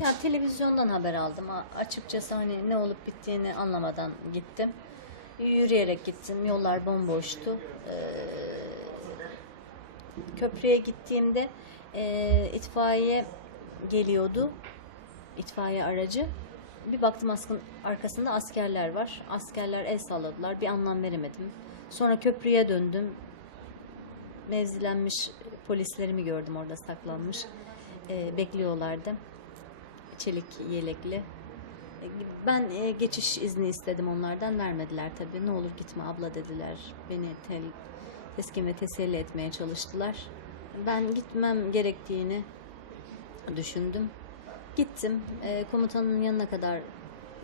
Ya televizyondan haber aldım. Açıkçası hani ne olup bittiğini anlamadan gittim. Yürüyerek gittim. Yollar bomboştu. Ee, köprüye gittiğimde e, itfaiye geliyordu. İtfaiye aracı. Bir baktım askın arkasında askerler var. Askerler el salladılar. Bir anlam veremedim. Sonra köprüye döndüm. Mevzilenmiş polislerimi gördüm orada saklanmış. Ee, bekliyorlardı çelik yelekli. E, Ben e, geçiş izni istedim onlardan vermediler tabii. Ne olur gitme abla dediler. Beni tel, teskin ve teselli etmeye çalıştılar. Ben gitmem gerektiğini düşündüm. Gittim. E, komutanın yanına kadar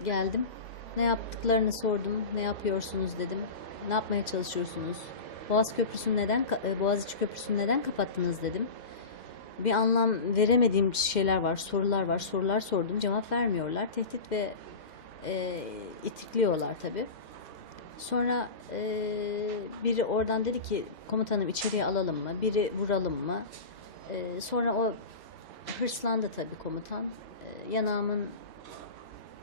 geldim. Ne yaptıklarını sordum. Ne yapıyorsunuz dedim. Ne yapmaya çalışıyorsunuz? Boğaz Köprüsü'nü neden, Boğaziçi Köprüsü'nü neden kapattınız dedim bir anlam veremediğim şeyler var, sorular var. Sorular sordum, cevap vermiyorlar. Tehdit ve e, itikliyorlar tabii. Sonra e, biri oradan dedi ki komutanım içeriye alalım mı? Biri vuralım mı? E, sonra o hırslandı tabii komutan. E, yanağımın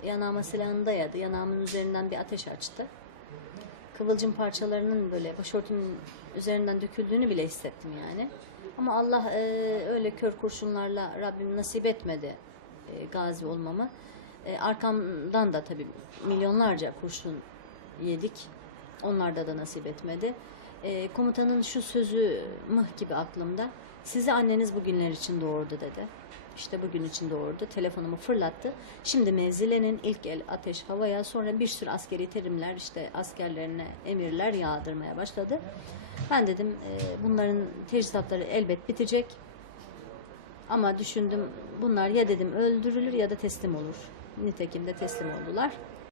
yanağıma silahını dayadı. Yanağımın üzerinden bir ateş açtı. Kıvılcım parçalarının böyle başörtünün üzerinden döküldüğünü bile hissettim yani. Ama Allah e, öyle kör kurşunlarla Rabbim nasip etmedi e, gazi olmamı. E, arkamdan da tabii milyonlarca kurşun yedik. Onlarda da nasip etmedi. E, komutanın şu sözü mıh gibi aklımda. Sizi anneniz bugünler için doğurdu dedi. İşte bugün için doğurdu. Telefonumu fırlattı. Şimdi mevzilenin ilk el ateş havaya sonra bir sürü askeri terimler işte askerlerine emirler yağdırmaya başladı. Ben dedim e, bunların teçhizatları elbet bitecek. Ama düşündüm bunlar ya dedim öldürülür ya da teslim olur. Nitekim de teslim oldular.